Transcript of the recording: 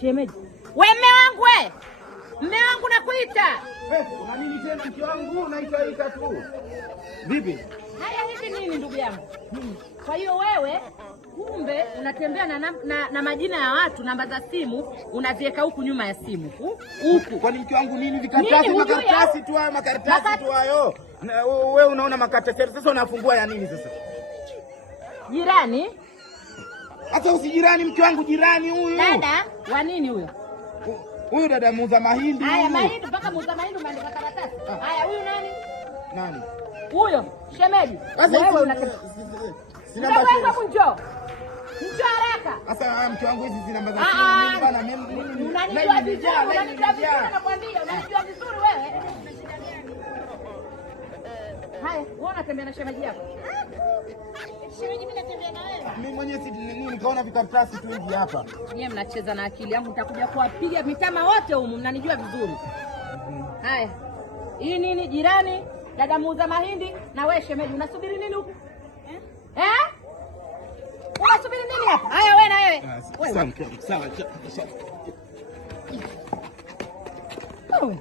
Shemeji. Wewe mume wangu wewe. Mume wangu nakuita. Una nini tena mke wangu? Unaita tu. Vipi? Haya hivi nini ndugu yangu? Kwa hiyo wewe kumbe unatembea na majina ya watu, namba za simu unaziweka huku nyuma ya simu. Huku. Kwani mke wangu nini vikaratasi makaratasi tu hayo makaratasi tu hayo. Wewe unaona makaratasi sasa unafungua ya nini sasa? Jirani? Hata usijirani mke wangu, jirani huyu. Dada, wa nini huyo? Huyu dada muuza mahindi. Haya mahindi mpaka muuza mahindi umeandika karatasi. Haya huyu nani? Nani? Huyo, shemeji. Wewe unataka. Sina basi. Njoo haraka. Sasa mke wangu hizi zina namba za simu mimi bana mimi. Unanijua vizuri, nakwambia, unanijua vizuri wewe. Haya, wewe unatembea na shemeji yako? Shemeji mimi natembea na wewe. Mimi mwenyewe si nikaona vikaratasi tu hivi hapa. Nyie mnacheza na akili yangu, nitakuja kuwapiga mitama wote humu, mnanijua vizuri. Haya. Hii nini jirani? Dada muuza mahindi na wewe shemeji unasubiri nini huko? Unasubiri nini hapa? Haya wewe na wewe. Sawa. Wewe.